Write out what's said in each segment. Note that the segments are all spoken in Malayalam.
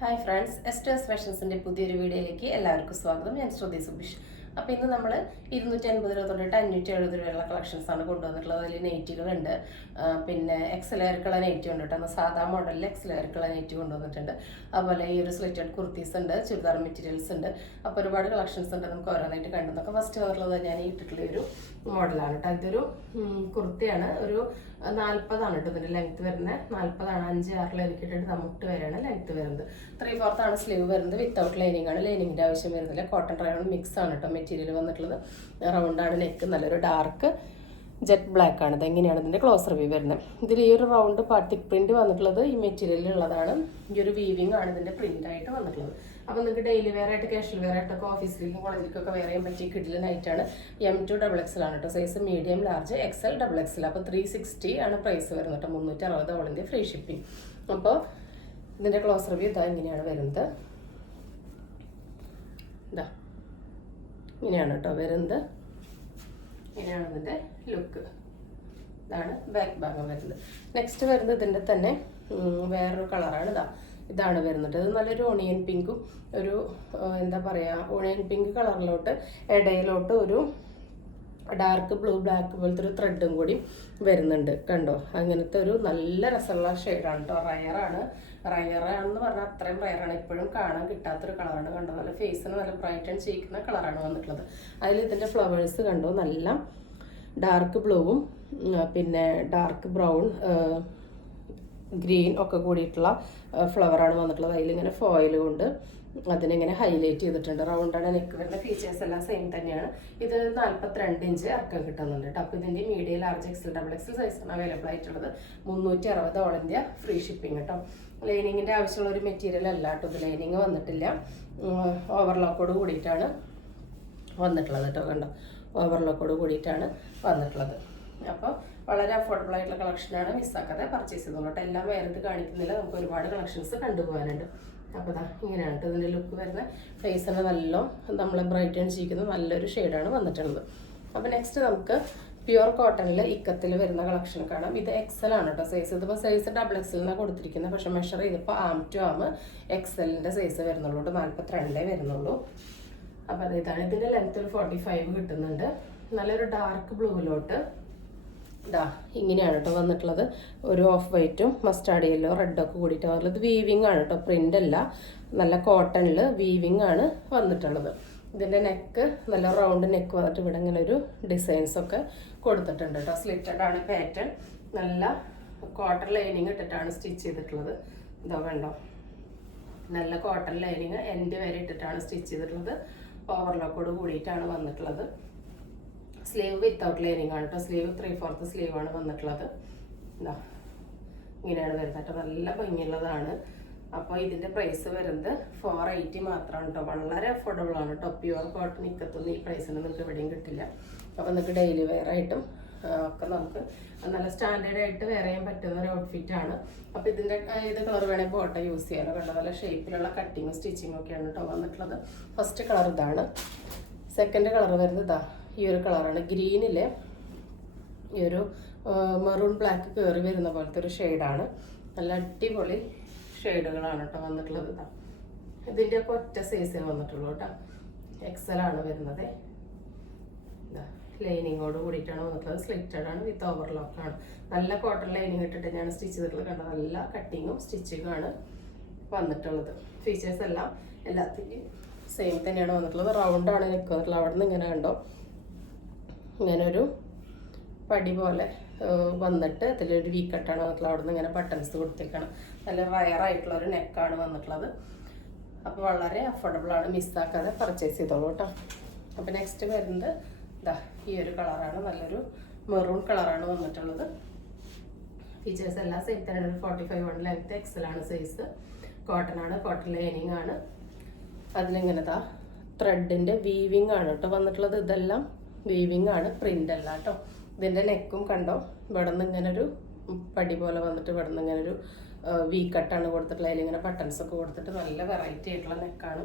ഹായ് ഫ്രണ്ട്സ്, എസ്റ്റേഴ്സ് ഫാഷൻസിൻ്റെ പുതിയൊരു വീഡിയോയിലേക്ക് എല്ലാവർക്കും സ്വാഗതം. ഞാൻ ശ്രുതി സുബിഷ്. അപ്പോൾ ഇന്ന് നമ്മൾ 250 രൂപ തൊട്ടിട്ട് 570 രൂപയുള്ള കളക്ഷൻസാണ് കൊണ്ടുവന്നിട്ടുള്ളത്. അതിൽ നെയ്റ്റുകളുണ്ട്, പിന്നെ എക്സലേർക്കുള്ള നെയ്റ്റ് ഉണ്ട് കേട്ടോ. സാധാ മോഡലിൽ എക്സലേർക്കുള്ള നെയ്റ്റ് കൊണ്ടുവന്നിട്ടുണ്ട്. അതുപോലെ ഈ ഒരു സ്ലിറ്റഡ് കുർത്തീസ് ഉണ്ട്, ചുരിദാർ മെറ്റീരിയൽസ് ഉണ്ട്. അപ്പോൾ ഒരുപാട് കളക്ഷൻസ് ഉണ്ട്, നമുക്ക് ഓരോന്നായിട്ട് കണ്ടു നോക്കാം. ഫസ്റ്റ് വന്നിട്ടുള്ളത് ഞാൻ ഇട്ടിട്ടുള്ള ഒരു മോഡലാണ് കേട്ടോ. ഇതൊരു കുർത്തിയാണ്, ഒരു 40 കേട്ടോ ഇതിൻ്റെ ലെങ്ത്ത് വരുന്നത്. 40, 5-6 എനിക്കിട്ടിട്ട് മുട്ട് വരെയാണ് ലെങ്ത്ത് വരുന്നത്. 3/4 സ്ലീവ് വരുന്നത്. വിത്തൗട്ട് ലൈനിങ് ആണ്, ലൈനിങ്ങിൻ്റെ ആവശ്യം വരുന്നില്ല. കോട്ടൺ റയോൺ മിക്സ് ആണ് കേട്ടോ മെറ്റീരിയൽ വന്നിട്ടുള്ളത്. റൗണ്ടാണ് നെക്ക്, നല്ലൊരു ഡാർക്ക് ജെറ്റ് ബ്ലാക്ക് ആണ്. ഇതെങ്ങനെയാണ് ഇതിൻ്റെ ക്ലോസ് റിവ്യൂ വരുന്നത്. ഇതിൽ ഈ ഒരു റൗണ്ട് പാർട്ടിക് പ്രിന്റ് വന്നിട്ടുള്ളത് ഈ മെറ്റീരിയലിലുള്ളതാണ്. ഈ ഒരു വീവിംഗ് ആണ് ഇതിൻ്റെ പ്രിന്റ് ആയിട്ട് വന്നിട്ടുള്ളത്. അപ്പോൾ നിങ്ങൾക്ക് ഡെയിലി വെയർ ആയിട്ട്, കാഷ്വൽ വെയർ ആയിട്ടൊക്കെ ഓഫീസിലേക്കും കോളേജിലേക്കൊക്കെ വെയർ ചെയ്യാൻ പറ്റിയ കിഡിലിനായിട്ടാണ്. M2 XXL ആണ് കേട്ടോ size. Medium, large, XL, XXL. അപ്പോൾ 360 ആണ് പ്രൈസ് വരുന്നത് കേട്ടോ. 360 ഓൾ ഇന്ത്യ ഫ്രീ ഷിപ്പിംഗ്. അപ്പോൾ ഇതിൻ്റെ ക്ലോസ് റിവ്യൂ ഇതാ ഇങ്ങനെയാണ് വരുന്നത്. ഇതാ ഇങ്ങനെയാണ് കേട്ടോ വരുന്നത്. ഇങ്ങനെയാണ് ഇതിൻ്റെ ലുക്ക്. ഇതാണ് ബാക്ക് ഭാഗം വരുന്നത്. നെക്സ്റ്റ് വരുന്നത് ഇതിൻ്റെ തന്നെ വേറൊരു കളറാണ്. ഇതാണ് വരുന്നത്. ഇത് നല്ലൊരു ഓണിയൻ പിങ്കും ഒരു എന്താ പറയുക, ഓണിയൻ പിങ്ക് കളറിലോട്ട് ഇടയിലോട്ട് ഒരു ഡാർക്ക് ബ്ലൂ ബ്ലാക്ക് പോലത്തെ ഒരു ത്രെഡും കൂടി വരുന്നുണ്ട്. കണ്ടോ, അങ്ങനത്തെ ഒരു നല്ല രസമുള്ള ഷെയ്ഡാണ് കേട്ടോ. റയറാണെന്ന് പറഞ്ഞാൽ അത്രയും റയറാണ്, എപ്പോഴും കാണാൻ കിട്ടാത്തൊരു കളറാണ്. കണ്ടോ, നല്ല ഫേസിന് നല്ല ബ്രൈറ്റ് ആൻഡ് ചെയ്യിക്കുന്ന കളറാണ് വന്നിട്ടുള്ളത്. അതിൽ ഇതിൻ്റെ ഫ്ലവേഴ്സ് കണ്ടോ, നല്ല ഡാർക്ക് ബ്ലൂവും പിന്നെ ഡാർക്ക് ബ്രൗൺ, ഗ്രീൻ ഒക്കെ കൂടിയിട്ടുള്ള ഫ്ലവറാണ് വന്നിട്ടുള്ളത്. അതിലിങ്ങനെ ഫോയിൽ കൊണ്ട് അതിനിങ്ങനെ ഹൈലൈറ്റ് ചെയ്തിട്ടുണ്ട്. റൗണ്ടാണ് നെക്ക് വരുന്ന. ഫീച്ചേഴ്സ് എല്ലാം സെയിം തന്നെയാണ്. ഇത് 42 ഇഞ്ച് ഇറക്കം കിട്ടുന്നുണ്ട് കേട്ടോ. അപ്പോൾ ഇതിൻ്റെ മീഡിയം, ലാർജ്, XL, XXL സൈസാണ് അവൈലബിൾ ആയിട്ടുള്ളത്. 360 ഓൾ ഇന്ത്യ ഫ്രീ ഷിപ്പിംഗ് കേട്ടോ. ലൈനിങ്ങിൻ്റെ ആവശ്യമുള്ള ഒരു മെറ്റീരിയൽ അല്ല കേട്ടോ. ഇത് ലൈനിങ് വന്നിട്ടില്ല, ഓവർലോക്കോട് കൂടിയിട്ടാണ് വന്നിട്ടുള്ളത് കേട്ടോ. കണ്ടോ, ഓവർലോക്കോട് കൂടിയിട്ടാണ് വന്നിട്ടുള്ളത്. അപ്പോൾ വളരെ അഫോർഡബിൾ ആയിട്ടുള്ള കളക്ഷനാണ്. മിസ്സാക്കാതെ പർച്ചേസ് ചെയ്തോളൂ കേട്ടോ. എല്ലാം വേറെ കാണിക്കുന്നില്ല, നമുക്ക് ഒരുപാട് കളക്ഷൻസ് കണ്ടുപോകാനുണ്ട്. അപ്പോൾ ഇങ്ങനെയാണ് കേട്ടോ ഇതിൻ്റെ ലുക്ക് വരുന്നത്. ഫേസിന് നല്ല നമ്മളെ ബ്രൈറ്റ് ആൻഡ് ചെയ്യിക്കുന്ന നല്ലൊരു ഷെയ്ഡാണ് വന്നിട്ടുള്ളത്. അപ്പോൾ നെക്സ്റ്റ് നമുക്ക് പ്യുവർ കോട്ടണിൽ ഇക്കത്തിൽ വരുന്ന കളക്ഷൻ കാണാം. ഇത് XL ആണ് കേട്ടോ സൈസ്. ഇതിപ്പോൾ സൈസ് XXL കൊടുത്തിരിക്കുന്നത്, പക്ഷേ മെഷർ ചെയ്തപ്പോൾ ആം ടു ആം XLൻ്റെ സൈസ് വരുന്നുള്ളൂ കേട്ടോ. 42 വരുന്നുള്ളൂ. അപ്പോൾ ഇതാണ് ഇതിൻ്റെ ലെങ്ത്ത്. ഒരു 45 കിട്ടുന്നുണ്ട്. നല്ലൊരു ഡാർക്ക് ബ്ലൂവിലോട്ട് ഇങ്ങനെയാണ് കേട്ടോ വന്നിട്ടുള്ളത്. ഒരു ഓഫ് വൈറ്റും മസ്റ്റാർഡ് യെല്ലോ റെഡൊക്കെ കൂടിയിട്ട് വന്നിട്ടുള്ളത്. വീവിങ് ആണ് കേട്ടോ, പ്രിൻ്റ് അല്ല. നല്ല കോട്ടണിൽ വീവിങ് ആണ് വന്നിട്ടുള്ളത്. ഇതിൻ്റെ നെക്ക് നല്ല റൗണ്ട് നെക്ക് വന്നിട്ട് ഇവിടെ ഇങ്ങനെ ഒരു ഡിസൈൻസൊക്കെ കൊടുത്തിട്ടുണ്ട് കേട്ടോ. സ്ലിറ്റഡ് ആണ് പാറ്റേൺ. നല്ല കോട്ടൺ ലൈനിങ് ഇട്ടിട്ടാണ് സ്റ്റിച്ച് ചെയ്തിട്ടുള്ളത്. ഇതോ കണ്ടോ, നല്ല കോട്ടൺ ലൈനിങ് എൻഡ് വരെ ഇട്ടിട്ടാണ് സ്റ്റിച്ച് ചെയ്തിട്ടുള്ളത്. ഓവർലോക്കോട് കൂടിയിട്ടാണ് വന്നിട്ടുള്ളത്. സ്ലീവ് വിത്തൗട്ട് ലൈനിങ് ആണ് കേട്ടോ. സ്ലീവ് 3/4 സ്ലീവ് ആണ് വന്നിട്ടുള്ളത്. ഇങ്ങനെയാണ് വരുന്നത് കേട്ടോ. നല്ല ഭംഗിയുള്ളതാണ്. അപ്പോൾ ഇതിൻ്റെ പ്രൈസ് വരുന്നത് 480 മാത്രമാണ് കേട്ടോ. വളരെ അഫോർഡബിൾ ആണ് കേട്ടോ. പ്യുവർ കോട്ടൺ ഇക്കത്തൊന്നും ഈ പ്രൈസിന് നിങ്ങൾക്ക് എവിടെയും കിട്ടില്ല. അപ്പോൾ നിങ്ങൾക്ക് ഡെയിലി വെയർ ആയിട്ടും ഒക്കെ നമുക്ക് നല്ല സ്റ്റാൻഡേർഡ് ആയിട്ട് വെയർ ചെയ്യാൻ പറ്റുന്ന ഒരു ഔട്ട്ഫിറ്റാണ്. അപ്പോൾ ഇതിൻ്റെ ഏത് കളർ വേണമെങ്കിൽ ബോട്ടം യൂസ് ചെയ്യാനോ. കണ്ടോ, നല്ല ഷേപ്പിലുള്ള കട്ടിങ്ങും സ്റ്റിച്ചിങ്ങും ഒക്കെയാണ് കേട്ടോ വന്നിട്ടുള്ളത്. ഫസ്റ്റ് കളർ ഇതാണ്. സെക്കൻഡ് കളർ വരുന്നത് ഈ ഒരു കളറാണ്. ഗ്രീനിൽ ഈ ഒരു മെറൂൺ ബ്ലാക്ക് കയറി വരുന്ന പോലത്തെ ഒരു ഷെയ്ഡാണ്. നല്ല അടിപൊളി ഷെയ്ഡുകളാണ് കേട്ടോ വന്നിട്ടുള്ളത്. ഇതിൻ്റെ ഒക്കെ ഒറ്റ സൈസേ വന്നിട്ടുള്ളൂ കേട്ടോ. XL ആണ് വരുന്നത്. ലൈനിങ്ങോട് കൂടിയിട്ടാണ് വന്നിട്ടുള്ളത്. സ്ലിറ്റഡ് ആണ്, വിത്ത് ഓവർലോക്കാണ്. നല്ല കോട്ടൺ ലൈനിങ് ഇട്ടിട്ട് ഞാൻ സ്റ്റിച്ച് ചെയ്തിട്ടുള്ളത്. കണ്ടോ, നല്ല കട്ടിങ്ങും സ്റ്റിച്ചിങ്ങും ആണ് വന്നിട്ടുള്ളത്. ഫീച്ചേഴ്സ് എല്ലാം എല്ലാത്തിൻ്റെയും സെയിം തന്നെയാണ് വന്നിട്ടുള്ളത്. റൗണ്ടാണ് നെക്ക് വന്നിട്ടുള്ളത്. അവിടെ നിന്ന് ഇങ്ങനെ കണ്ടോ, ഇങ്ങനെ ഒരു പടി പോലെ വന്നിട്ട് ഇതിലൊരു വി കട്ടാണ് വന്നിട്ടുള്ളത്. അവിടെ നിന്ന് ഇങ്ങനെ ബട്ടൺസ് കൊടുത്തേക്കാണ്. നല്ല റയറായിട്ടുള്ള ഒരു നെക്കാണ് വന്നിട്ടുള്ളത്. അപ്പോൾ വളരെ അഫോർഡബിൾ ആണ്. മിസ്സാക്കാതെ പർച്ചേസ് ചെയ്തോളൂ കേട്ടോ. അപ്പോൾ നെക്സ്റ്റ് വരുന്നത് ഈ ഒരു കളറാണ്. നല്ലൊരു മെറൂൺ കളറാണ് വന്നിട്ടുള്ളത്. ഫീച്ചേഴ്സ് എല്ലാം സെയിം തന്നെയാണ്. 45 ലെങ്ത്ത്, XL ആണ് സൈസ്. കോട്ടൺ ആണ്, കോട്ടൺ ലൈനിങ് ആണ്. അതിലിങ്ങനെ ത്രെഡിൻ്റെ വീവിങ് ആണ് കേട്ടോ വന്നിട്ടുള്ളത്. ഇതെല്ലാം വീവിങ് ആണ്, പ്രിൻ്റ് അല്ല കേട്ടോ. ഇതിൻ്റെ നെക്കും കണ്ടോ, ഇവിടെ നിന്ന് ഇങ്ങനെ ഒരു പടി പോലെ വന്നിട്ട് ഇവിടെ നിന്ന് ഇങ്ങനെ ഒരു വി കട്ടാണ് കൊടുത്തിട്ടുള്ളത്. അതിലിങ്ങനെ ബട്ടൺസ് ഒക്കെ കൊടുത്തിട്ട് നല്ല വെറൈറ്റി ആയിട്ടുള്ള നെക്കാണ്.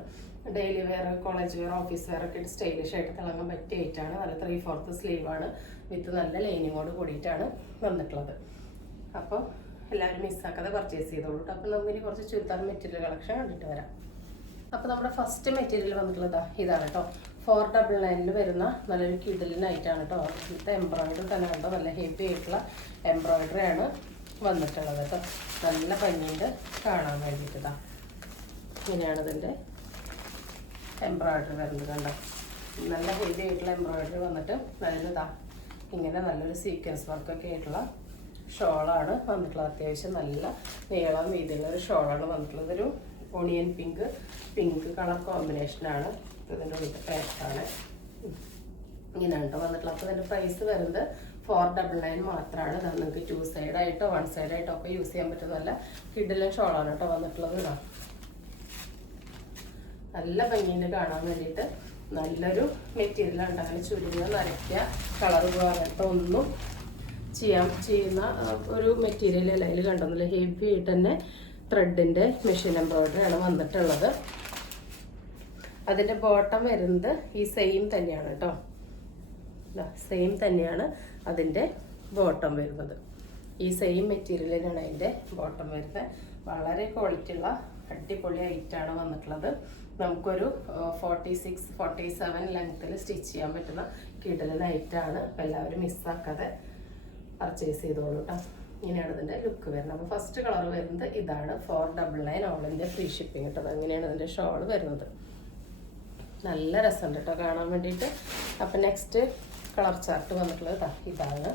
Daily wear, college wear, office wear ഒക്കെ സ്റ്റൈലിഷ് ആയിട്ട് തിളങ്ങാൻ പറ്റിയ ഐറ്റാണ്. നല്ല 3/4 സ്ലീവാണ് വിത്ത് നല്ല ലൈനിങ്ങോട് കൂടിയിട്ടാണ് വന്നിട്ടുള്ളത്. അപ്പോൾ എല്ലാവരും മിസ്സാക്കാതെ പർച്ചേസ് ചെയ്തോളൂ കേട്ടോ. അപ്പോൾ നമുക്കിനി കുറച്ച് ചുരിദാർ മെറ്റീരിയൽ കളക്ഷൻ കണ്ടിട്ട് വരാം. അപ്പോൾ നമ്മുടെ ഫസ്റ്റ് മെറ്റീരിയൽ വന്നിട്ടുള്ളത് ഇതാണ് കേട്ടോ. 499 വരുന്ന നല്ലൊരു കിടലിനായിട്ടാണ് കേട്ടോ. ഇവിടുത്തെ എംബ്രോയിഡറി തന്നെ കണ്ടോ, നല്ല ഹെവി ആയിട്ടുള്ള എംബ്രോയിഡറി ആണ് വന്നിട്ടുള്ളത് കേട്ടോ. നല്ല ഭംഗിയുണ്ട് കാണാൻ വേണ്ടിയിട്ടാ. ഇങ്ങനെയാണ് ഇതിൻ്റെ എംബ്രോയിഡറി വരുന്നത് കണ്ടോ. നല്ല ഹെവി ആയിട്ടുള്ള എംബ്രോയിഡറി വന്നിട്ട് നല്ലതാ. ഇങ്ങനെ നല്ലൊരു സീക്വൻസ് വർക്കൊക്കെ ആയിട്ടുള്ള ഷോളാണ് വന്നിട്ടുള്ളത്. അത്യാവശ്യം നല്ല നീളം വീതിയുള്ള ഒരു ഷോളാണ് വന്നിട്ടുള്ളത്. ഒരു ഓണിയൻ പിങ്ക് കളർ കോമ്പിനേഷനാണ്. ഇതിൻ്റെ ഉള്ളിലത്തെ പാറ്റാണ് ഇങ്ങനെയാണ് കേട്ടോ വന്നിട്ടുള്ളത്. അപ്പോൾ ഇതിൻ്റെ പ്രൈസ് വരുന്നത് 499 മാത്രമാണ്. ഇത് നിങ്ങൾക്ക് 2 സൈഡായിട്ടോ 1 സൈഡായിട്ടോ ഒക്കെ യൂസ് ചെയ്യാൻ പറ്റുന്ന നല്ല കിഡിലൻ ഷോളാണ് കേട്ടോ വന്നിട്ടുള്ളത്. ഇതാ നല്ല ഭംഗിയുണ്ട് കാണാൻ വേണ്ടിയിട്ട്. നല്ലൊരു മെറ്റീരിയലാണ്. അങ്ങനെ ചുരുങ്ങ നരയ്ക്കുക കളർ പോകാനായിട്ട് ഒന്നും ചെയ്യുന്ന ഒരു മെറ്റീരിയൽ അല്ല. അതിൽ കണ്ടൊന്നുമില്ല, ഹെവി ആയിട്ട് തന്നെ ത്രെഡിൻ്റെ മെഷീൻ എംബ്രോയിഡറി ആണ് വന്നിട്ടുള്ളത്. അതിൻ്റെ ബോട്ടം വരുന്നത് ഈ സെയിം തന്നെയാണ് കേട്ടോ. സെയിം തന്നെയാണ് അതിൻ്റെ ബോട്ടം വരുന്നത്. ഈ സെയിം മെറ്റീരിയലിനാണ് അതിൻ്റെ ബോട്ടം വരുന്നത്. വളരെ ക്വാളിറ്റി ഉള്ള അടിപൊളി ഐറ്റാണ് വന്നിട്ടുള്ളത്. നമുക്കൊരു 46-47 ലെങ്ത്തിൽ സ്റ്റിച്ച് ചെയ്യാൻ പറ്റുന്ന കിടലൻ ഐറ്റാണ്. അപ്പോൾ എല്ലാവരും മിസ്സാക്കാതെ പർച്ചേസ് ചെയ്തോളൂ കേട്ടോ. ഇങ്ങനെയാണ് ഇതിൻ്റെ ലുക്ക് വരുന്നത്. അപ്പോൾ ഫസ്റ്റ് കളർ വരുന്നത് ഇതാണ്. 499 ഓൾ ഇന്ത്യ ഫ്രീ ഷിപ്പിംഗ് കേട്ടോ. അങ്ങനെയാണ് ഇതിൻ്റെ ഷോൾ വരുന്നത്. നല്ല രസമുണ്ട് കേട്ടോ കാണാൻ വേണ്ടിയിട്ട്. അപ്പം നെക്സ്റ്റ് കളർ ചാർട്ട് വന്നിട്ടുള്ളത് ഇതാണ്.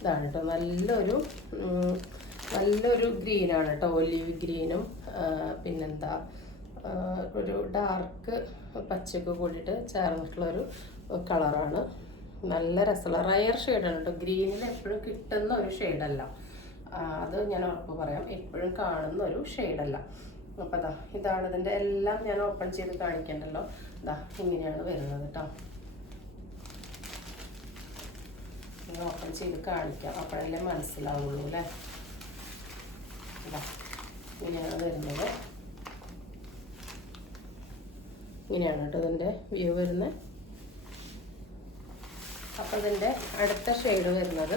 ഇതാണ് കേട്ടോ. നല്ലൊരു ഗ്രീനാണ് കേട്ടോ. ഒലിവ് ഗ്രീനും പിന്നെന്താ ഒരു ഡാർക്ക് പച്ചയൊക്കെ കൂടിയിട്ട് ചേർന്നിട്ടുള്ളൊരു കളറാണ്. നല്ല രസമുള്ള റയർ ഷെയ്ഡാണ് കേട്ടോ. ഗ്രീനിൽ എപ്പോഴും കിട്ടുന്ന ഒരു ഷെയ്ഡല്ല, അത് ഞാൻ ഉറപ്പ് പറയാം. എപ്പോഴും കാണുന്ന ഒരു ഷെയ്ഡല്ല. അപ്പോൾ ഇതാണ് ഇതിൻ്റെ എല്ലാം ഞാൻ ഓപ്പൺ ചെയ്ത് കാണിക്കണ്ടല്ലോ. ഇങ്ങനെയാണ് വരുന്നത് കേട്ടോ. ഇങ്ങനെ ഓപ്പൺ ചെയ്ത് കാണിക്കാം, അപ്പോഴല്ലേ മനസ്സിലാവുള്ളൂ അല്ലേ. ഇങ്ങനെയാണ് വരുന്നത്. ഇങ്ങനെയാണ് കേട്ടോ ഇതിൻ്റെ വ്യൂ വരുന്നത്. അപ്പോൾ ഇതിൻ്റെ അടുത്ത ഷെയ്ഡ് വരുന്നത്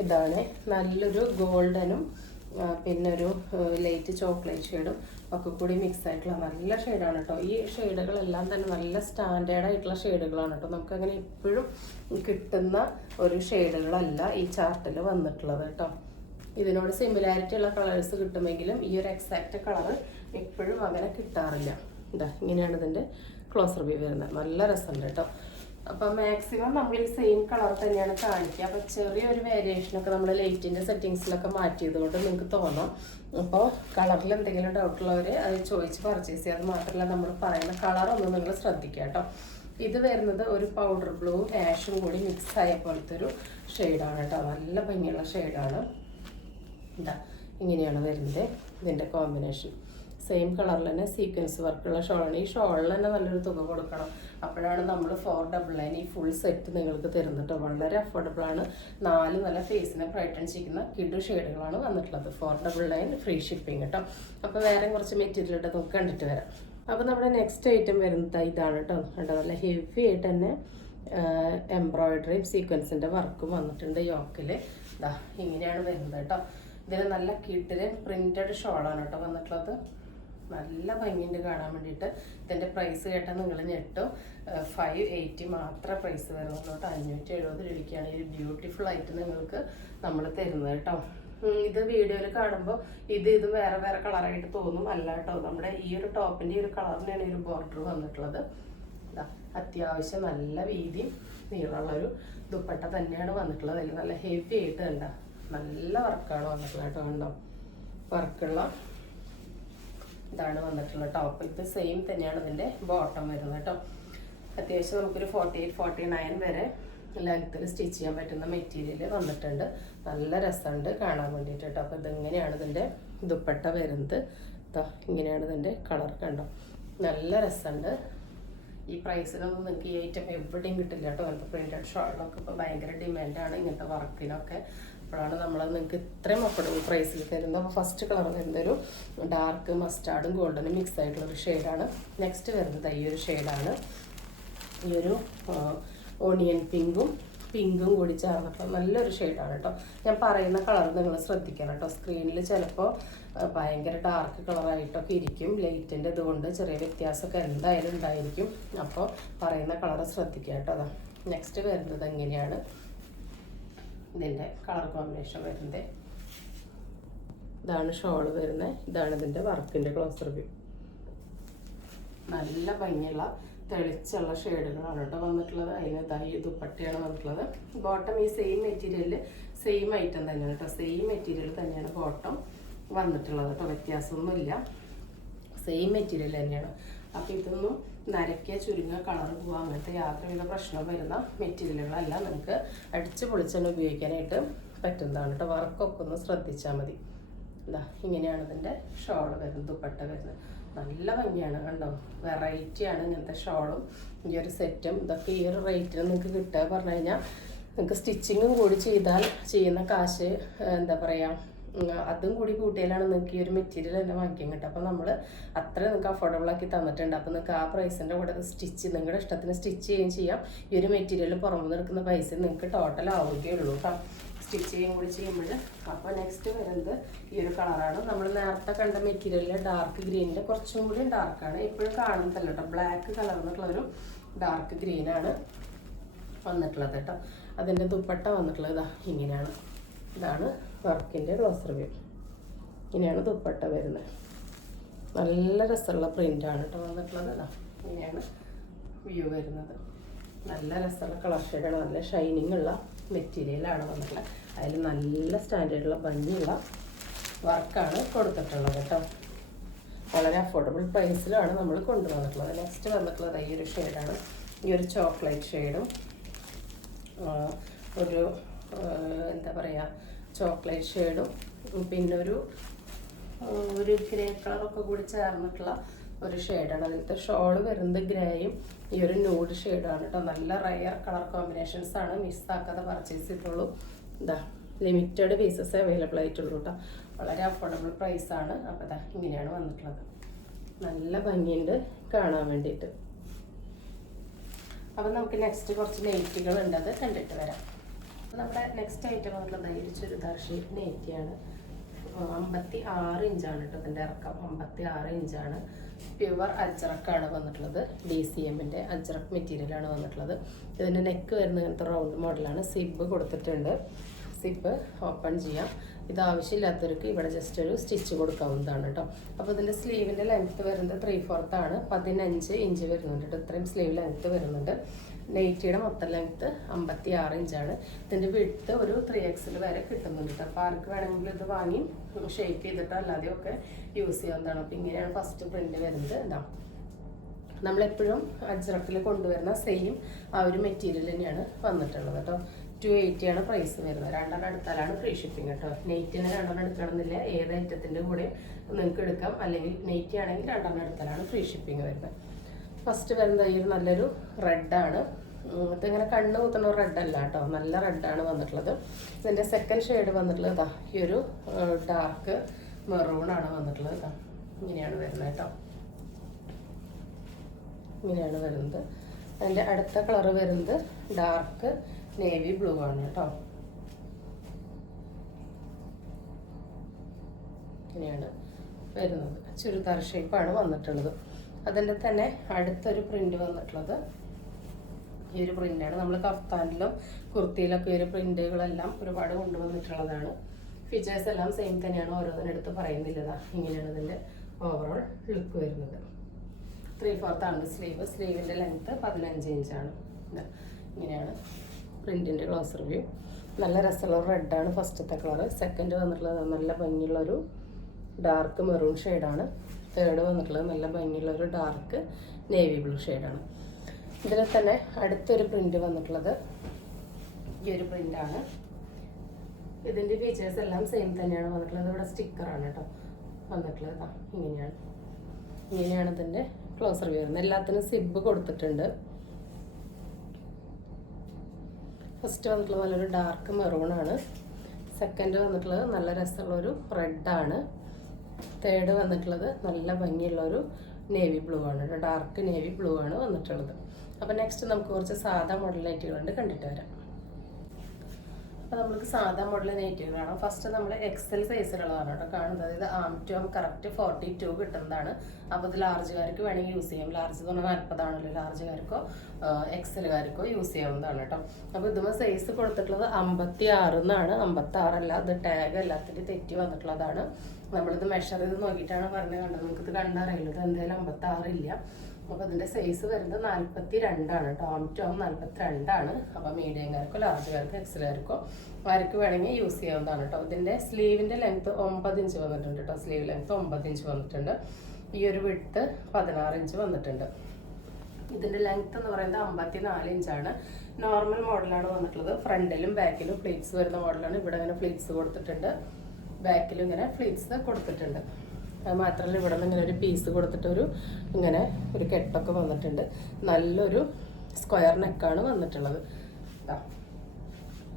ഇതാണ്. നല്ലൊരു ഗോൾഡനും പിന്നെ ഒരു ലൈറ്റ് ചോക്ലേറ്റ് ഷെയ്ഡും ഒക്കെ കൂടി മിക്സ് ആയിട്ടുള്ള നല്ല ഷെയ്ഡാണ് കേട്ടോ. ഈ ഷെയ്ഡുകളെല്ലാം തന്നെ നല്ല സ്റ്റാൻഡേർഡ് ആയിട്ടുള്ള ഷെയ്ഡുകളാണ് കേട്ടോ. നമുക്കങ്ങനെ എപ്പോഴും കിട്ടുന്ന ഒരു ഷെയ്ഡുകളല്ല ഈ ചാർട്ടിൽ വന്നിട്ടുള്ളത് കേട്ടോ. ഇതിനോട് സിമിലാരിറ്റി ഉള്ള കളേഴ്സ് കിട്ടുമെങ്കിലും ഈ ഒരു എക്സാക്റ്റ് കളറ് എപ്പോഴും അങ്ങനെ കിട്ടാറില്ല. ഇങ്ങനെയാണ് ഇതിൻ്റെ ക്ലോസർ വ്യൂ വരുന്നത്. നല്ല രസമുണ്ട് കേട്ടോ. അപ്പോൾ മാക്സിമം നമ്മൾ ഈ സെയിം കളർ തന്നെയാണ് കാണിക്കുക. അപ്പോൾ ചെറിയൊരു വേരിയേഷനൊക്കെ നമ്മൾ ലൈറ്റിൻ്റെ സെറ്റിങ്സിലൊക്കെ മാറ്റിയത് കൊണ്ട് നിങ്ങൾക്ക് തോന്നാം. അപ്പോൾ കളറിൽ എന്തെങ്കിലും ഡൗട്ടുള്ളവർ അത് ചോദിച്ച് പർച്ചേസ് ചെയ്യുക. അത് മാത്രമല്ല നമ്മൾ പറയുന്ന കളറൊന്നും നിങ്ങൾ ശ്രദ്ധിക്കുക കേട്ടോ. ഇത് വരുന്നത് ഒരു പൗഡർ ബ്ലൂവും ആഷും കൂടി മിക്സ് ആയ പോലത്തെ ഒരു ഷെയ്ഡാണ് കേട്ടോ. നല്ല ഭംഗിയുള്ള ഷെയ്ഡാണ്. ഇങ്ങനെയാണ് വരുന്നത് ഇതിൻ്റെ കോമ്പിനേഷൻ. സെയിം കളറിൽ തന്നെ സീക്വൻസ് വർക്കുള്ള ഷോളാണ്. ഈ ഷോളിൽ തന്നെ നല്ലൊരു തുക കൊടുക്കണം. അപ്പോഴാണ് നമ്മൾ 499 ഈ ഫുൾ സെറ്റ് നിങ്ങൾക്ക് തരുന്നത് കേട്ടോ. വളരെ അഫോർഡബിൾ ആണ്. 4 നല്ല ഫേസിനെ ബ്രൈറ്റൻ ചെയ്യുന്ന കിഡ് ഷെയ്ഡുകളാണ് വന്നിട്ടുള്ളത്. 499 ഫ്രീ ഷിപ്പിംഗ് കേട്ടോ. അപ്പോൾ വേറെ കുറച്ച് മെറ്റീരിയൽ ഇട്ട് നമുക്ക് കണ്ടിട്ട് വരാം. അപ്പോൾ നമ്മുടെ നെക്സ്റ്റ് ഐറ്റം വരുന്നത് ഇതാണ് കേട്ടോ. കേട്ടോ നല്ല ഹെവി ആയിട്ട് തന്നെ എംബ്രോയിഡറിയും സീക്വൻസിൻ്റെ വർക്കും വന്നിട്ടുണ്ട് യോക്കിൽ. ഇങ്ങനെയാണ് വരുന്നത് കേട്ടോ. ഇതിന് നല്ല കിഡിലെ പ്രിന്റഡ് ഷോളാണ് കേട്ടോ വന്നിട്ടുള്ളത്. നല്ല ഭംഗിയുണ്ട് കാണാൻ വേണ്ടിയിട്ട്. ഇതിൻ്റെ പ്രൈസ് കേട്ടാൽ നിങ്ങൾ ഞെട്ടും. 580 മാത്രമേ പ്രൈസ് വരുന്നുള്ളൂ കേട്ടോ. 570 രൂപയ്ക്കാണ് ഈ ബ്യൂട്ടിഫുൾ ആയിട്ട് നിങ്ങൾക്ക് നമ്മൾ തരുന്നത് കേട്ടോ. ഇത് വീഡിയോയിൽ കാണുമ്പോൾ ഇത് വേറെ വേറെ കളറായിട്ട് തോന്നും. അല്ല കേട്ടോ, നമ്മുടെ ഈ ഒരു ടോപ്പിൻ്റെ ഈ ഒരു കളറിനാണ് ഈ ഒരു ബോർഡർ വന്നിട്ടുള്ളത്. അത്യാവശ്യം നല്ല വീതിയും നീളമുള്ളൊരു ദുപ്പട്ട തന്നെയാണ് വന്നിട്ടുള്ളത്. അതിൽ നല്ല ഹെവി ആയിട്ട് കണ്ട നല്ല വർക്കാണ് വന്നിട്ടുള്ളത് കേട്ടോ. കണ്ടോ, വർക്കുള്ള ഇതാണ് വന്നിട്ടുള്ള ടോപ്പ്. ഇത് സെയിം തന്നെയാണ് ഇതിൻ്റെ ബോട്ടം വരുന്നത് കേട്ടോ. അത്യാവശ്യം നമുക്കൊരു 48-49 വരെ ലെങ്ത്തിൽ സ്റ്റിച്ച് ചെയ്യാൻ പറ്റുന്ന മെറ്റീരിയൽ വന്നിട്ടുണ്ട്. നല്ല രസമുണ്ട് കാണാൻ വേണ്ടിയിട്ട് കേട്ടോ. അപ്പോൾ ഇതെങ്ങനെയാണ് ഇതിൻ്റെ ദുപ്പട്ട വരുന്നത്. ഇങ്ങനെയാണ് ഇതിൻ്റെ കളർ കണ്ടോ. നല്ല രസമുണ്ട്. ഈ പ്രൈസിനൊന്നും നിങ്ങൾക്ക് ഈ ഐറ്റം എവിടെയും കിട്ടില്ല കേട്ടോ. അങ്ങനത്തെ പ്രിൻറ്റഡ് ഷോളിനൊക്കെ ഇപ്പോൾ ഭയങ്കര ഡിമാൻഡാണ് ഇങ്ങനത്തെ വർക്കിനൊക്കെ. അപ്പോഴാണ് നമ്മളത് നിങ്ങൾക്ക് ഇത്രയും അഫോർഡബിൾ പ്രൈസിൽ തരുന്നത്. അപ്പോൾ ഫസ്റ്റ് കളർ വരുന്നൊരു ഡാർക്ക് മസ്റ്റാർഡും ഗോൾഡനും മിക്സ് ആയിട്ടുള്ളൊരു ഷെയ്ഡാണ്. നെക്സ്റ്റ് വരുന്നത് ഈ ഒരു ഷെയ്ഡാണ്. ഈ ഒരു ഓണിയൻ പിങ്കും പിങ്കും കൂടി ചേർന്നിട്ട് നല്ലൊരു ഷെയ്ഡാണ് കേട്ടോ. ഞാൻ പറയുന്ന കളർ നിങ്ങൾ ശ്രദ്ധിക്കണം കേട്ടോ. സ്ക്രീനിൽ ചിലപ്പോൾ ഭയങ്കര ഡാർക്ക് കളറായിട്ടൊക്കെ ഇരിക്കും. ലൈറ്റിൻ്റെ ഇതുകൊണ്ട് ചെറിയ വ്യത്യാസമൊക്കെ എന്തായാലും ഉണ്ടായിരിക്കും. അപ്പോൾ പറയുന്ന കളർ ശ്രദ്ധിക്കുക കേട്ടോ. അതാ നെക്സ്റ്റ് വരുന്നത് എങ്ങനെയാണ് ഇതിൻ്റെ കളർ കോമ്പിനേഷൻ വരുന്നത്. ഇതാണ് ഷോൾ വരുന്നത്. ഇതാണ് ഇതിൻ്റെ വർക്കിൻ്റെ ക്ലോസർ വ്യൂ. നല്ല ഭംഗിയുള്ള തെളിച്ചുള്ള ഷെയ്ഡുകളാണ് കേട്ടോ വന്നിട്ടുള്ളത്. അതിന് ഇതായി ദുപ്പട്ടയാണ് വന്നിട്ടുള്ളത്. ബോട്ടം ഈ സെയിം മെറ്റീരിയലിൽ സെയിം ഐറ്റം തന്നെയാണ് കേട്ടോ. സെയിം മെറ്റീരിയൽ തന്നെയാണ് ബോട്ടം വന്നിട്ടുള്ളത് കേട്ടോ. വ്യത്യാസമൊന്നുമില്ല, സെയിം മെറ്റീരിയൽ തന്നെയാണ്. അപ്പോൾ ഇതൊന്നും നരയ്ക്കുക ചുരുങ്ങുക കളർ പോവുക അങ്ങനത്തെ യാതൊരുവിധ പ്രശ്നം വരുന്ന മെറ്റീരിയലുകളല്ല. നിങ്ങൾക്ക് അടിച്ച് പൊളിച്ചാണ് ഉപയോഗിക്കാനായിട്ട് പറ്റുന്നതാണ് കേട്ടോ. വർക്കൊക്കെ ഒന്ന് ശ്രദ്ധിച്ചാൽ മതി. ഇതാ ഇങ്ങനെയാണ് ഇതിൻ്റെ ഷോൾ വരുന്നത്, ദുപ്പട്ട വരുന്നത്. നല്ല ഭംഗിയാണ് കണ്ടോ. വെറൈറ്റിയാണ് ഇങ്ങനത്തെ ഷോളും ഈ ഒരു സെറ്റും. ഇതൊക്കെ ഈ ഒരു റേറ്റിന് നിങ്ങൾക്ക് കിട്ടുക പറഞ്ഞു കഴിഞ്ഞാൽ നിങ്ങൾക്ക് സ്റ്റിച്ചിങ്ങും കൂടി ചെയ്താൽ ചെയ്യുന്ന കാശ് എന്താ പറയുക അതും കൂടി കൂട്ടിയാലാണ് നിങ്ങൾക്ക് ഈ ഒരു മെറ്റീരിയൽ തന്നെ വാങ്ങിക്കാൻ കിട്ടും. അപ്പോൾ നമ്മൾ അത്ര നിങ്ങൾക്ക് അഫോർഡബിൾ ആക്കി തന്നിട്ടുണ്ട്. അപ്പോൾ നിങ്ങൾക്ക് ആ പ്രൈസിൻ്റെ കൂടെ സ്റ്റിച്ച് നിങ്ങളുടെ ഇഷ്ടത്തിന് സ്റ്റിച്ച് ചെയ്യുകയും ചെയ്യാം. ഈ ഒരു മെറ്റീരിയൽ പുറമെ എടുക്കുന്ന പൈസ നിങ്ങൾക്ക് ടോട്ടൽ ആവുകയുള്ളൂ കേട്ടോ സ്റ്റിച്ച് ചെയ്യുകയും കൂടി ചെയ്യുമ്പോൾ. അപ്പോൾ നെക്സ്റ്റ് വരുന്നത് ഈ ഒരു കളറാണ്. നമ്മൾ നേരത്തെ കണ്ട മെറ്റീരിയലിലെ ഡാർക്ക് ഗ്രീനിൻ്റെ കുറച്ചും കൂടി ഡാർക്കാണ്. എപ്പോഴും കാണുന്നതല്ല കേട്ടോ. ബ്ലാക്ക് കളർ എന്നുള്ളൊരു ഡാർക്ക് ഗ്രീനാണ് വന്നിട്ടുള്ളത് കേട്ടോ. അതിൻ്റെ ദുപ്പട്ട വന്നിട്ടുള്ളത് ഇതാ ഇങ്ങനെയാണ്. ഇതാണ് വർക്കിൻ്റെ ക്ലോസർ വ്യൂ. ഇങ്ങനെയാണ് ദുപ്പട്ട വരുന്നത്. നല്ല രസമുള്ള പ്രിൻ്റാണ് കേട്ടോ വന്നിട്ടുള്ളത്. ഇതാ ഇങ്ങനെയാണ് വ്യൂ വരുന്നത്. നല്ല രസമുള്ള കളർ ഷെയ്ഡാണ്. നല്ല ഷൈനിങ് ഉള്ള മെറ്റീരിയലാണ് വന്നിട്ടുള്ളത്. അതിൽ നല്ല സ്റ്റാൻഡേർഡുള്ള ഭംഗിയുള്ള വർക്കാണ് കൊടുത്തിട്ടുള്ളത് കേട്ടോ. വളരെ അഫോർഡബിൾ പ്രൈസിലാണ് നമ്മൾ കൊണ്ടുവന്നിട്ടുള്ളത്. നെക്സ്റ്റ് വന്നിട്ടുള്ളത് ഈ ഒരു ഷെയ്ഡാണ്. ഈ ഒരു ചോക്ലേറ്റ് ഷെയ്ഡും ഒരു എന്താ പറയുക ചോക്ലേറ്റ് ഷെയ്ഡും പിന്നെ ഒരു ഗ്രേ കളറൊക്കെ കൂടി ചേർന്നിട്ടുള്ള ഒരു ഷെയ്ഡാണ്. അതിലത്തെ ഷോള് വരുന്നത് ഗ്രേയും ഈ ഒരു ന്യൂഡ് ഷെയ്ഡാണ് കേട്ടോ. നല്ല റയർ കളർ കോമ്പിനേഷൻസ് ആണ്. മിസ്സാക്കാതെ പർച്ചേസ് ചെയ്തോളൂ. ഇതാ ലിമിറ്റഡ് പീസസ് അവൈലബിൾ ആയിട്ടുള്ളൂ കേട്ടോ. വളരെ അഫോർഡബിൾ പ്രൈസാണ്. അപ്പോൾ ഇതാ ഇങ്ങനെയാണ് വന്നിട്ടുള്ളത്. നല്ല ഭംഗിയുണ്ട് കാണാൻ വേണ്ടിയിട്ട്. അപ്പം നമുക്ക് നെക്സ്റ്റ് കുറച്ച് നെയ്റ്റുകളുണ്ട്, അത് കണ്ടിട്ട് വരാം. നമ്മുടെ നെക്സ്റ്റ് ഐറ്റം വന്നിട്ടുള്ളത് ഈ ഒരു ചുരിദാർ ഷേപ്പ് നെയ്റ്റിയാണ്. 56 ഇഞ്ചാണ് കേട്ടോ ഇതിൻ്റെ ഇറക്കം. 56 ഇഞ്ചാണ്. പ്യുവർ അജ്രക്കാണ് വന്നിട്ടുള്ളത്. DCMൻ്റെ അജ്രക് മെറ്റീരിയലാണ് വന്നിട്ടുള്ളത്. ഇതിൻ്റെ നെക്ക് വരുന്ന ഇങ്ങനത്തെ റൗണ്ട് മോഡലാണ്. സിബ് കൊടുത്തിട്ടുണ്ട്. സിബ് ഓപ്പൺ ചെയ്യാം. ഇത് ആവശ്യമില്ലാത്തവർക്ക് ഇവിടെ ജസ്റ്റ് ഒരു സ്റ്റിച്ച് കൊടുക്കാവുന്നതാണ് കേട്ടോ. അപ്പോൾ ഇതിൻ്റെ സ്ലീവിൻ്റെ ലെങ്ത്ത് വരുന്നത് 3/4 ആണ്. 15 ഇഞ്ച് വരുന്നുണ്ട് കേട്ടോ. ഇത്രയും സ്ലീവ് ലെങ്ത്ത് വരുന്നുണ്ട്. നെയ്റ്റിയുടെ മൊത്തം ലെങ്ത്ത് 56 ഇഞ്ചാണ്. ഇതിൻ്റെ വിഡ്ത്ത് ഒരു 3XL വരെ കിട്ടുന്നുണ്ട് കേട്ടോ. അപ്പോൾ ആർക്ക് വേണമെങ്കിൽ ഇത് വാങ്ങി ഷേപ്പ് ചെയ്തിട്ടോ അല്ലാതെയൊക്കെ യൂസ് ചെയ്യാവുന്നതാണ്. അപ്പോൾ ഇങ്ങനെയാണ് ഫസ്റ്റ് പ്രിൻ്റ് വരുന്നത്. ഇതാ നമ്മളെപ്പോഴും അജ്രക്കിൽ കൊണ്ടുവരുന്ന സെയിം ആ ഒരു മെറ്റീരിയൽ തന്നെയാണ് വന്നിട്ടുള്ളത് കേട്ടോ. 280 ആണ് പ്രൈസ് വരുന്നത്. 2 എടുത്താലാണ് ഫ്രീ ഷിപ്പിംഗ് കേട്ടോ. നെയ്റ്റിന് 2 എടുക്കണമെന്നില്ല, ഏത് ഐറ്റത്തിൻ്റെ കൂടെ നിങ്ങൾക്ക് എടുക്കാം. അല്ലെങ്കിൽ നെയ്റ്റി ആണെങ്കിൽ 2 എടുത്താലാണ് ഫ്രീ ഷിപ്പിംഗ് വരുന്നത്. ഫസ്റ്റ് വരുന്നത് ഈ ഒരു നല്ലൊരു റെഡാണ്. ഇതിങ്ങനെ കണ്ണ് കുത്തുന്ന റെഡ് അല്ല കേട്ടോ, നല്ല റെഡാണ് വന്നിട്ടുള്ളത്. ഇതിൻ്റെ സെക്കൻഡ് ഷെയ്ഡ് വന്നിട്ടുള്ളത് ഇതാ ഈ ഒരു ഡാർക്ക് മെറൂണാണ് വന്നിട്ടുള്ളത്. ഇതാ ഇങ്ങനെയാണ് വരുന്നത് കേട്ടോ. ഇങ്ങനെയാണ് വരുന്നത്. അതിൻ്റെ അടുത്ത കളർ വരുന്നത് ഡാർക്ക് നേവി ബ്ലൂ ആണ് കേട്ടോ. ഇങ്ങനെയാണ് വരുന്നത്. ചുരിദാർ ഷേപ്പാണ് വന്നിട്ടുള്ളത്. അതിൻ്റെ തന്നെ അടുത്തൊരു പ്രിൻ്റ് വന്നിട്ടുള്ളത് ഈ ഒരു പ്രിൻ്റാണ്. നമ്മൾ കഫ്താനിലും കുർത്തിയിലൊക്കെ ഈ ഒരു പ്രിൻ്റുകളെല്ലാം ഒരുപാട് കൊണ്ടുവന്നിട്ടുള്ളതാണ്. ഫീച്ചേഴ്സ് എല്ലാം സെയിം തന്നെയാണ്, ഓരോന്നിനെടുത്ത് പറയുന്നില്ലതാ. ഇങ്ങനെയാണ് ഇതിൻ്റെ ഓവറോൾ ലുക്ക് വരുന്നത്. 3/4 ആണ് സ്ലീവ്. സ്ലീവിൻ്റെ ലെങ്ത്ത് 15 ഇഞ്ചാണ്. ഇങ്ങനെയാണ് പ്രിൻറ്റിൻ്റെ ക്ലോസർ വ്യൂ. നല്ല രസമുള്ള റെഡാണ് ഫസ്റ്റത്തെ കളർ. സെക്കൻഡ് വന്നിട്ടുള്ളത് നല്ല ഭംഗിയുള്ളൊരു ഡാർക്ക് മെറൂൺ ഷെയ്ഡാണ്. തേർഡ് വന്നിട്ടുള്ളത് നല്ല ഭംഗിയുള്ളൊരു ഡാർക്ക് നേവി ബ്ലൂ ഷെയ്ഡാണ്. ഇതിൽ തന്നെ അടുത്തൊരു പ്രിൻ്റ് വന്നിട്ടുള്ളത് ഈ ഒരു പ്രിൻ്റാണ്. ഇതിൻ്റെ ഫീച്ചേഴ്സ് എല്ലാം സെയിം തന്നെയാണ് വന്നിട്ടുള്ളത്. ഇവിടെ സ്റ്റിക്കറാണ് കേട്ടോ വന്നിട്ടുള്ളത്. ഇങ്ങനെയാണ് ഇങ്ങനെയാണ് ഇതിൻ്റെ ക്ലോസർ വ്യൂ വരുന്നത്. എല്ലാത്തിനും സിബ് കൊടുത്തിട്ടുണ്ട്. ഫസ്റ്റ് വന്നിട്ടുള്ളത് നല്ലൊരു ഡാർക്ക് മെറൂണാണ്. സെക്കൻഡ് വന്നിട്ടുള്ളത് നല്ല രസമുള്ളൊരു റെഡാണ്. തേർഡ് വന്നിട്ടുള്ളത് നല്ല ഭംഗിയുള്ളൊരു നേവി ബ്ലൂ ആണ്, ഡാർക്ക് നേവി ബ്ലൂ ആണ് വന്നിട്ടുള്ളത്. അപ്പോൾ നെക്സ്റ്റ് നമുക്ക് കുറച്ച് സാധാ മോഡൽ നൈറ്റുകളുണ്ട്, കണ്ടിട്ട് വരാം. അപ്പോൾ നമുക്ക് സാധാ മോഡൽ നൈറ്റികൾ കാണാം. ഫസ്റ്റ് നമ്മൾ എക്സൽ സൈസിലുള്ളതാണ് കേട്ടോ കാണുന്നത്. ഇത് ആം ടു ആം കറക്റ്റ് 42 കിട്ടുന്നതാണ്. അപ്പോൾ ഇത് ലാർജുകാർക്ക് വേണമെങ്കിൽ യൂസ് ചെയ്യാം. ലാർജ് എന്ന് പറഞ്ഞാൽ 40 ആണല്ലോ. ലാർജുകാർക്കോ എക്സലുകാർക്കോ യൂസ് ചെയ്യാവുന്നതാണ് കേട്ടോ. അപ്പോൾ ഇതുമ്പോൾ സൈസ് കൊടുത്തിട്ടുള്ളത് 56 എന്നാണ്. 56 അല്ല, ഇത് ടാഗ് എല്ലാത്തിൻ്റെ തെറ്റി വന്നിട്ടുള്ളതാണ്. നമ്മളിത് മെഷർ ചെയ്ത് നോക്കിയിട്ടാണ് പറഞ്ഞത്. കണ്ടത് നിങ്ങൾക്കിത് കണ്ടറിയില്ല, ഇത് എന്തായാലും 56 ഇല്ല. അപ്പോൾ ഇതിൻ്റെ സൈസ് വരുന്നത് 42 കേട്ടോ. ആം ടു ആം 42. അപ്പോൾ മീഡിയംകാർക്കോ ലാർജുകാർക്കോ എക്സലുകാർക്കോ ആർക്ക് വേണമെങ്കിൽ യൂസ് ചെയ്യാവുന്നതാണ് കേട്ടോ. ഇതിൻ്റെ സ്ലീവിൻ്റെ ലെങ്ത്ത് 9 ഇഞ്ച് വന്നിട്ടുണ്ട് കേട്ടോ. സ്ലീവ് ലെങ്ത്ത് 9 ഇഞ്ച് വന്നിട്ടുണ്ട്. ഈ ഒരു വിഡ്ത്ത് 16 ഇഞ്ച് വന്നിട്ടുണ്ട്. ഇതിൻ്റെ ലെങ്ത്ത് എന്ന് പറയുന്നത് 54 ഇഞ്ചാണ്. നോർമൽ മോഡലാണ് വന്നിട്ടുള്ളത്. ഫ്രണ്ടിലും ബാക്കിലും പ്ലീറ്റ്സ് വരുന്ന മോഡലാണ്. ഇവിടെ ഇങ്ങനെ പ്ലീറ്റ്സ് കൊടുത്തിട്ടുണ്ട്, ബാക്കിലും ഇങ്ങനെ പ്ലീറ്റ്സ് കൊടുത്തിട്ടുണ്ട്. അത് മാത്രമല്ല ഇവിടെ നിന്ന് ഇങ്ങനെ ഒരു പീസ് കൊടുത്തിട്ടൊരു ഇങ്ങനെ ഒരു കെട്ടൊക്കെ വന്നിട്ടുണ്ട്. നല്ലൊരു സ്ക്വയർ നെക്കാണ് വന്നിട്ടുള്ളത്.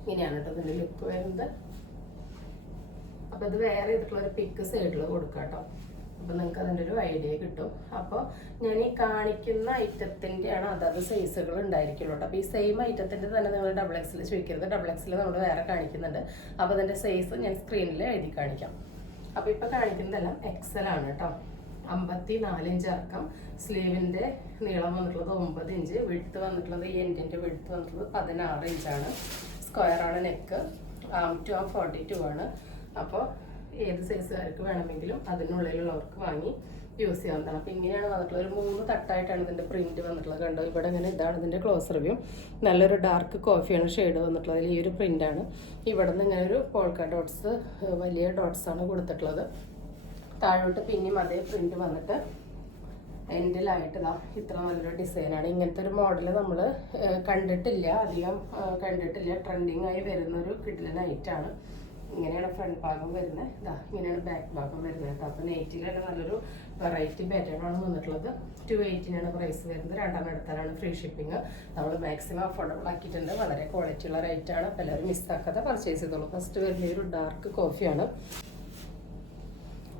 ഇങ്ങനെയാണ് കേട്ടോ ഇതിൻ്റെ ലുക്ക് വരുന്നത്. അപ്പോൾ ഇത് വേറെ ചെയ്തിട്ടുള്ളൊരു പിക്ക് സൈഡിൽ കൊടുക്കാം കേട്ടോ. അപ്പോൾ നിങ്ങൾക്ക് അതിൻ്റെ ഒരു ഐഡിയ കിട്ടും. അപ്പോൾ ഞാൻ ഈ കാണിക്കുന്ന ഐറ്റത്തിൻ്റെയാണ് അതത് സൈസുകൾ ഉണ്ടായിരിക്കുള്ളൂ കേട്ടോ. അപ്പോൾ ഈ സെയിം ഐറ്റത്തിൻ്റെ തന്നെ നിങ്ങൾ ഡബിൾ എക്സിൽ ചോദിക്കരുത്. ഡബിൾ എക്സിൽ നമ്മൾ വേറെ കാണിക്കുന്നുണ്ട്. അപ്പോൾ അതിൻ്റെ സൈസ് ഞാൻ സ്ക്രീനിൽ എഴുതി കാണിക്കാം. അപ്പോൾ ഇപ്പോൾ കാണിക്കുന്നതെല്ലാം എക്സലാണ് കേട്ടോ. 54 ഇഞ്ച് ഇറക്കം. സ്ലീവിൻ്റെ നീളം വന്നിട്ടുള്ളത് 9 ഇഞ്ച്. വിഡ്ത്ത് വന്നിട്ടുള്ളത് ഈ എൻഡിൻ്റെ വിഡ്ത്ത് വന്നിട്ടുള്ളത് 16 ഇഞ്ചാണ്. സ്ക്വയറാണ് നെക്ക്. ആം ടു ആം 42 ആണ്. അപ്പോൾ ഏത് സൈസുകാർക്ക് വേണമെങ്കിലും അതിനുള്ളിലുള്ളവർക്ക് വാങ്ങി യൂസ് ചെയ്യാവുന്നതാണ്. അപ്പോൾ ഇങ്ങനെയാണ് വന്നിട്ടുള്ളത്. ഒരു 3 തട്ടായിട്ടാണ് ഇതിൻ്റെ പ്രിൻറ്റ് വന്നിട്ടുള്ളത്. കണ്ടോ ഇവിടെ ഇങ്ങനെ ഇതാണ് ഇതിൻ്റെ ക്ലോസ് റിവ്യൂ. നല്ലൊരു ഡാർക്ക് കോഫിയാണ് ഷെയ്ഡ് വന്നിട്ടുള്ളത്. അതിൽ ഈ ഒരു പ്രിൻ്റാണ്. ഇവിടെ നിന്ന് ഇങ്ങനെ ഒരു പോൾക്ക ഡോട്ട്സ്, വലിയ ഡോട്ട്സാണ് കൊടുത്തിട്ടുള്ളത്. താഴോട്ട് പിന്നെയും അതേ പ്രിൻറ്റ് വന്നിട്ട് എൻഡിലായിട്ട് ഇത്ര നല്ലൊരു ഡിസൈനാണ്. ഇങ്ങനത്തെ ഒരു മോഡൽ നമ്മൾ കണ്ടിട്ടില്ല, അധികം കണ്ടിട്ടില്ല. ട്രെൻഡിങ് ആയി വരുന്നൊരു കിഡിലൻ ഐറ്റാണ്. ഇങ്ങനെയാണ് ഫ്രണ്ട് ഭാഗം വരുന്നത്. ഇങ്ങനെയാണ് ബാക്ക് ഭാഗം വരുന്നത് കേട്ടോ. അപ്പോൾ നെയ്റ്റിലാണ് നല്ലൊരു വെറൈറ്റി പാറ്റേണാണ് വന്നിട്ടുള്ളത്. 280 പ്രൈസ് വരുന്നത്. 2 എടുത്താലാണ് ഫ്രീ ഷിപ്പിംഗ്. നമ്മൾ മാക്സിമം അഫോർഡബിൾ ആക്കിയിട്ടുണ്ട്. വളരെ ക്വാളിറ്റി ഉള്ള റേറ്റാണ്. അപ്പോൾ എല്ലാവരും മിസ്സാക്കാതെ പർച്ചേസ് ചെയ്തോളൂ. ഫസ്റ്റ് വരുന്നത് ഒരു ഡാർക്ക് കോഫിയാണ്.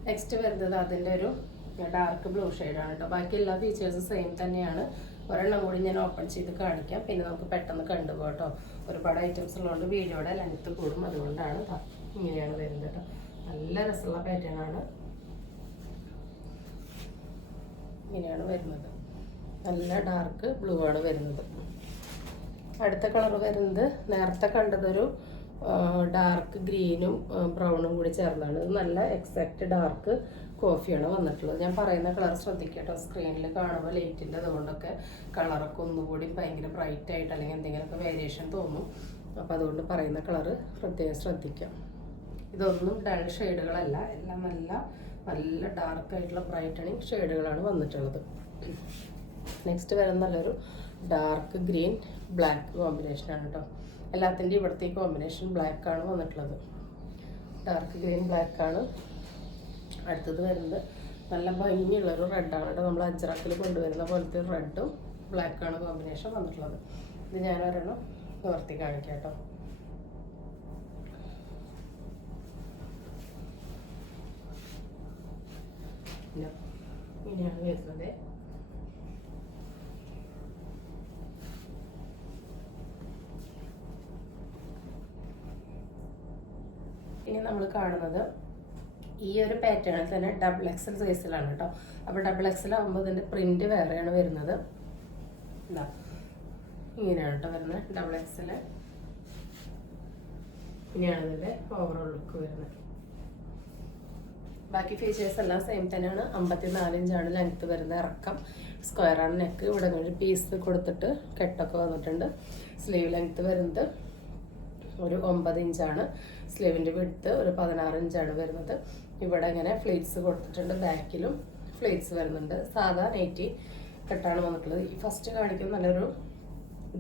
നെക്സ്റ്റ് വരുന്നത് അതിൻ്റെ ഒരു ഡാർക്ക് ബ്ലൂ ഷെയ്ഡാണ് കേട്ടോ. ബാക്കി എല്ലാ ഫീച്ചേഴ്സും സെയിം തന്നെയാണ്. ഒരെണ്ണം കൂടി ഞാൻ ഓപ്പൺ ചെയ്ത് കാണിക്കാം. പിന്നെ നമുക്ക് പെട്ടെന്ന് കണ്ടുപോകാം കേട്ടോ. ഒരുപാട് ഐറ്റംസ് ഉള്ളതുകൊണ്ട് വീഡിയോയുടെ ലെങ്ത്ത് കൂടും. അതുകൊണ്ടാണ് ഇങ്ങനെയാണ് വരുന്നത് കേട്ടോ. നല്ല രസമുള്ള പാറ്റേൺ ആണ്. ഇങ്ങനെയാണ് വരുന്നത്. നല്ല ഡാർക്ക് ബ്ലൂ ആണ് വരുന്നത്. അടുത്ത കളർ വരുന്നത് നേരത്തെ കണ്ടതൊരു ഡാർക്ക് ഗ്രീനും ബ്രൗണും കൂടി ചേർന്നാണ്. ഇത് നല്ല എക്സാക്റ്റ് ഡാർക്ക് കോഫിയാണ് വന്നിട്ടുള്ളത്. ഞാൻ പറയുന്ന കളർ ശ്രദ്ധിക്കുക കേട്ടോ. സ്ക്രീനിൽ കാണുമ്പോൾ ലൈറ്റിൻ്റെ അതുകൊണ്ടൊക്കെ കളറൊക്കെ ഒന്നുകൂടി ഭയങ്കര ബ്രൈറ്റ് ആയിട്ട് അല്ലെങ്കിൽ എന്തെങ്കിലുമൊക്കെ വേരിയേഷൻ തോന്നും. അപ്പോൾ അതുകൊണ്ട് പറയുന്ന കളറ് പ്രത്യേകം ശ്രദ്ധിക്കാം. ഇതൊന്നും ഡൾ ഷെയ്ഡുകളല്ല, എല്ലാം നല്ല നല്ല ഡാർക്കായിട്ടുള്ള ബ്രൈറ്റണിങ് ഷെയ്ഡുകളാണ് വന്നിട്ടുള്ളത്. നെക്സ്റ്റ് വരുന്ന നല്ലൊരു ഡാർക്ക് ഗ്രീൻ ബ്ലാക്ക് കോമ്പിനേഷനാണ് കേട്ടോ. എല്ലാത്തിൻ്റെയും ഇവിടുത്തെ കോമ്പിനേഷൻ ബ്ലാക്കാണ് വന്നിട്ടുള്ളത്. ഡാർക്ക് ഗ്രീൻ ബ്ലാക്കാണ്. അടുത്തത് വരുന്നത് നല്ല ഭംഗിയുള്ളൊരു റെഡാണ് കേട്ടോ. നമ്മൾ അജ്രക്കിൽ കൊണ്ടുവരുന്ന പോലത്തെ റെഡും ബ്ലാക്കാണ് കോമ്പിനേഷൻ വന്നിട്ടുള്ളത്. ഇത് ഞാനൊരെണ്ണം നിവർത്തി കാണിക്കാം കേട്ടോ. ഇങ്ങനെയാണ് വരുന്നത്. ഇനി നമ്മൾ കാണുന്നത് ഈ ഒരു പാറ്റേണിൽ തന്നെ ഡബിൾ എക്സൽ സൈസിലാണ് കേട്ടോ. അപ്പോൾ ഡബിൾ എക്സൽ ആകുമ്പോൾ ഇതിൻ്റെ പ്രിൻറ്റ് വേറെയാണ് വരുന്നത്. ഇതാ ഇങ്ങനെയാണ് കേട്ടോ വരുന്നത് ഡബിൾ എക്സൽ. ഇങ്ങനെയാണ് ഇതിൻ്റെ ഓവറോൾ ലുക്ക് വരുന്നത്. ബാക്കി ഫീച്ചേഴ്സ് എല്ലാം സെയിം തന്നെയാണ്. 54 ഇഞ്ചാണ് ലെങ്ത്ത് വരുന്നത്. ഇറക്കം സ്ക്വയറാണ് നെക്ക്. ഇവിടെ ഒരു പീസ് കൊടുത്തിട്ട് കെട്ടൊക്കെ വന്നിട്ടുണ്ട്. സ്ലീവ് ലെങ്ത്ത് വരുന്നത് ഒരു 9 ഇഞ്ചാണ്. സ്ലീവിൻ്റെ വിഡ്ത്ത് ഒരു 16 ഇഞ്ചാണ് വരുന്നത്. ഇവിടെ ഇങ്ങനെ ഫ്ലീറ്റ്സ് കൊടുത്തിട്ടുണ്ട്. ബാക്കിലും ഫ്ലീറ്റ്സ് വരുന്നുണ്ട്. സാധാ നൈറ്റി കെട്ടാണ് വന്നിട്ടുള്ളത്. ഈ ഫസ്റ്റ് കാണിക്കുന്ന നല്ലൊരു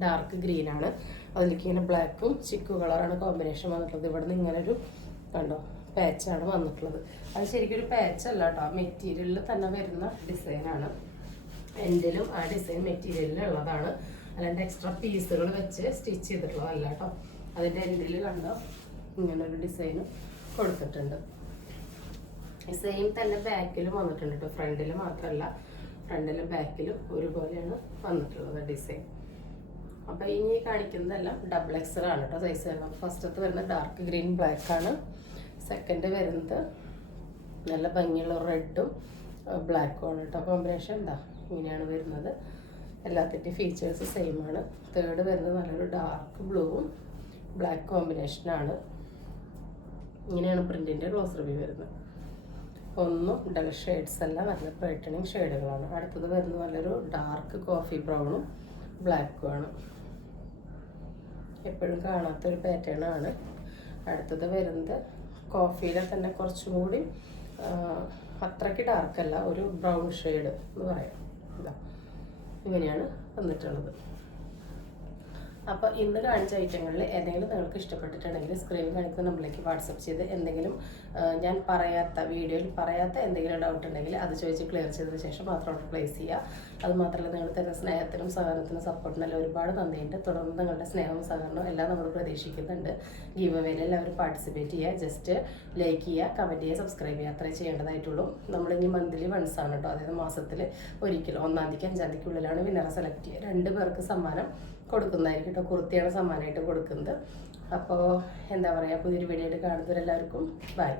ഡാർക്ക് ഗ്രീനാണ്. അതിലേക്ക് ഇങ്ങനെ ബ്ലാക്കും ചിക്കു കളറാണ് കോമ്പിനേഷൻ വന്നിട്ടുള്ളത്. ഇവിടെ നിന്ന് ഇങ്ങനെ ഒരു കണ്ടോ പാച്ചാണ് വന്നിട്ടുള്ളത്. അത് ശരിക്കും ഒരു പാച്ചല്ല കേട്ടോ. മെറ്റീരിയലിൽ തന്നെ വരുന്ന ഡിസൈനാണ്. എൻഡിലും ആ ഡിസൈൻ മെറ്റീരിയലിൽ ഉള്ളതാണ്. അല്ലാണ്ട് എക്സ്ട്രാ പീസുകൾ വെച്ച് സ്റ്റിച്ച് ചെയ്തിട്ടുള്ളതല്ല കേട്ടോ. അതിൻ്റെ എൻഡിൽ കണ്ടോ ഇങ്ങനൊരു ഡിസൈൻ കൊടുത്തിട്ടുണ്ട്. സെയിം തന്നെ ബാക്കിലും വന്നിട്ടുണ്ട് കേട്ടോ. ഫ്രണ്ടിൽ മാത്രമല്ല, ഫ്രണ്ടിലും ബാക്കിലും ഒരുപോലെയാണ് വന്നിട്ടുള്ളത് ഡിസൈൻ. അപ്പോൾ ഇനി കാണിക്കുന്നതെല്ലാം ഡബിൾ എക്സൽ ആണ് കേട്ടോ സൈസ് വരുന്നത്. ഫസ്റ്റത്തെ വരുന്നത് ഡാർക്ക് ഗ്രീൻ ബ്ലാക്ക് ആണ്. സെക്കൻഡ് വരുന്നത് നല്ല ഭംഗിയുള്ള റെഡും ബ്ലാക്കും ആണ് കേട്ടോ കോമ്പിനേഷൻ. എന്താ ഇങ്ങനെയാണ് വരുന്നത്. എല്ലാത്തിൻ്റെയും ഫീച്ചേഴ്സ് സെയിം ആണ്. തേർഡ് വരുന്നത് നല്ലൊരു ഡാർക്ക് ബ്ലൂവും ബ്ലാക്ക് കോമ്പിനേഷനാണ്. ഇങ്ങനെയാണ് പ്രിൻറ്റിൻ്റെ ക്ലോസ് റിവ്യൂ വരുന്നത്. ഒന്നും ഡൾ ഷെയ്ഡ്സ് അല്ല, നല്ല ബ്രൈറ്റനിങ് ഷെയ്ഡുകളാണ്. അടുത്തത് വരുന്നത് നല്ലൊരു ഡാർക്ക് കോഫി ബ്രൗണും ബ്ലാക്കും ആണ്. എപ്പോഴും കാണാത്തൊരു പാറ്റേൺ ആണ്. അടുത്തത് വരുന്നത് കോഫിയിലെ തന്നെ കുറച്ചും കൂടി അത്രയ്ക്ക് ഡാർക്കല്ല, ഒരു ബ്രൗൺ ഷെയ്ഡ് എന്ന് പറയാം. ഇതാ ഇങ്ങനെയാണ് വന്നിട്ടുള്ളത്. അപ്പോൾ ഇന്ന് കാണിച്ച ഐറ്റങ്ങളിൽ ഏതെങ്കിലും നിങ്ങൾക്ക് ഇഷ്ടപ്പെട്ടിട്ടുണ്ടെങ്കിൽ സ്ക്രീനിൽ കാണിക്കുന്ന നമ്പറിലേക്ക് വാട്സപ്പ് ചെയ്ത് എന്തെങ്കിലും ഞാൻ വീഡിയോയിൽ പറയാത്ത എന്തെങ്കിലും ഡൗട്ട് ഉണ്ടെങ്കിൽ അത് ചോദിച്ച് ക്ലിയർ ചെയ്തതിന് ശേഷം മാത്രം ഓർഡർ പ്ലേസ് ചെയ്യുക. അതുമാത്രമല്ല, നിങ്ങൾ തരുന്ന സ്നേഹത്തിനും സഹകരണത്തിനും സപ്പോർട്ടിനെല്ലാം ഒരുപാട് നന്ദിയുണ്ട്. തുടർന്ന് നിങ്ങളുടെ സ്നേഹവും സഹകരണവും എല്ലാം നമ്മൾ പ്രതീക്ഷിക്കുന്നുണ്ട്. ഗീവ് അവേയിൽ എല്ലാവരും പാർട്ടിസിപ്പേറ്റ് ചെയ്യുക. ജസ്റ്റ് ലൈക്ക് ചെയ്യുക, കമൻറ്റ് ചെയ്യുക, സബ്സ്ക്രൈബ് ചെയ്യുക, അത്രേ ചെയ്യേണ്ടതായിട്ടുള്ളൂ. നമ്മളിനി മന്ത്ലി വൺസ് ആണ് കേട്ടോ, അതായത് മാസത്തിൽ ഒരിക്കലും 1-ാം തീയതിക്ക് 5-ാം തീയതിക്കുള്ളിലാണ് വിന്നറെ സെലക്ട് ചെയ്യുക. 2 പേർക്ക് സമ്മാനം കൊടുക്കുന്നതായിരിക്കും കേട്ടോ. കുർത്തിയാണ് സമ്മാനമായിട്ട് കൊടുക്കുന്നത്. അപ്പോൾ എന്താ പറയുക, പുതിയൊരു വീഡിയോ ആയിട്ട് കാണുന്നവരെല്ലാവർക്കും ബൈ.